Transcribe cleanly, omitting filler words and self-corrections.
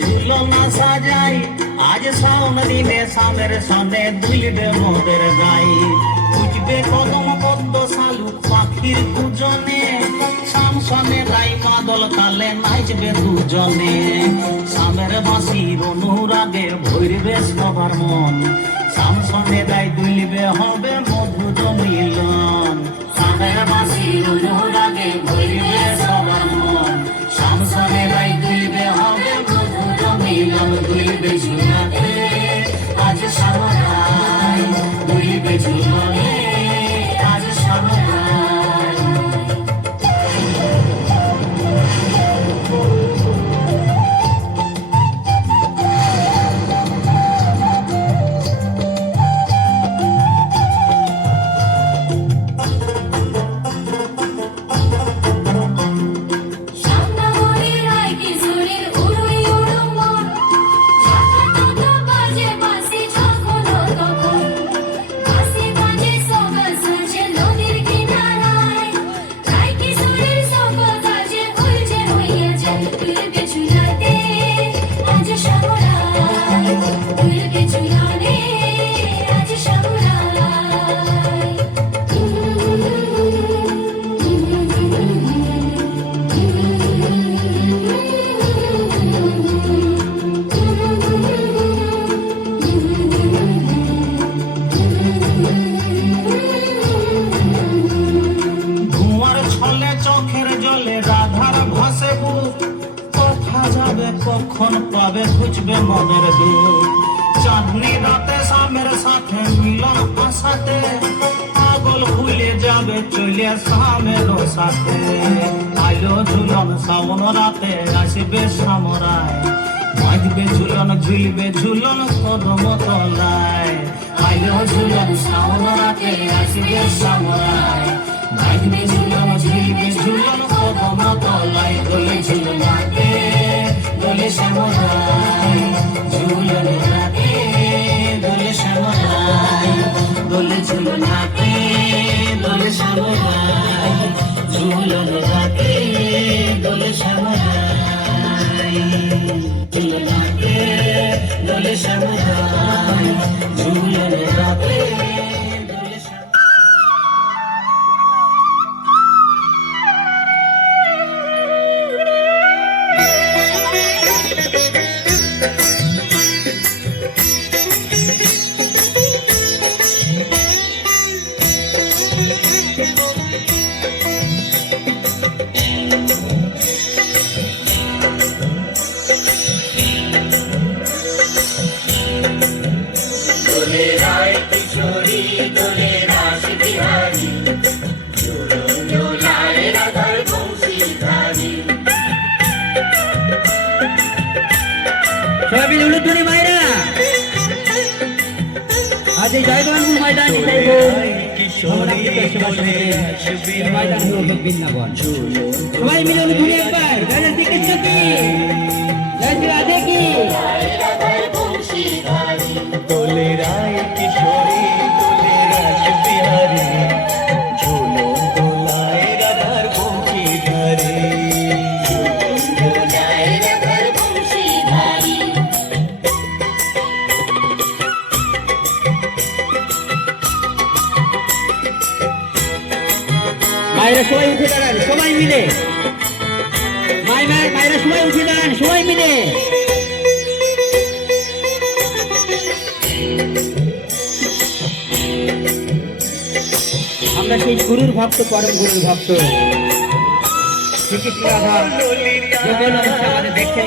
ঝুলনা সাজাই আজ শাওন দিনে সামের সনে দুলবে মোদের গাই বুঝবে কদম পদ্ম শালুক পাখির পূজনে শামসনে গাই মাদল তালে নাচবে দুজনে সামের বাঁশির অনুরাগে ভরবে সবার মন শামসনে গাই দুলবে হবে মধুর মিলন সামের বাঁশির অনুরাগে ভরবে সবার মন শামসনে গাই দুলবে হবে মিলন দুলবে ঝুলনে আজ সামরাই দুলবে ঝুলনে আজ সামরাই কখন পাবে বুঝবে মনের দুঃখ চাঁদনি রাতে সামের সাথে মিলন আশাতে পাগল ভুলে যাবে চলে সামের সাথে আইলো ঝুলন শ্রাবণ রাতে আসবে সামরায় বাঁধবে ঝুলন ঝুলবে ঝুলন কদম তলায় আইলো ঝুলন শ্রাবণ রাতে আসবে সামরায় বাঁধবে ঝুলন ঝুলবে ঝুলন কদম তলায় দোলে ঝুলনাতে দোলে সামরাই ঝুলন রাতে দোলে সামরাই দোলে ঝুলনাতে দোলে সামরাই ঝুলন রাতে দোলে সামরাই ঝুলনাতে দোলে সামরাই ঝুলন রাতে आज जयगणपुर मैदान मैदान हलो बृंदावन सबाई मिले घुरे एक बार दादा दिखे चुकी जय राधे की দোলে রায় কিশোরী দোলে রাস বিহারী ঝুলো দোলায় রাধার বংশী ধারে মায়েরা সবাই উঠে দাঁড়ান সবাই মিলে মায়েরা সবাই উঠে দাঁড়ান সবাই মিলে আমরা সেই গুরুর ভক্ত পরম গুরুর ভক্ত শ্রীকৃষ্ণ রাধা দেখছেন।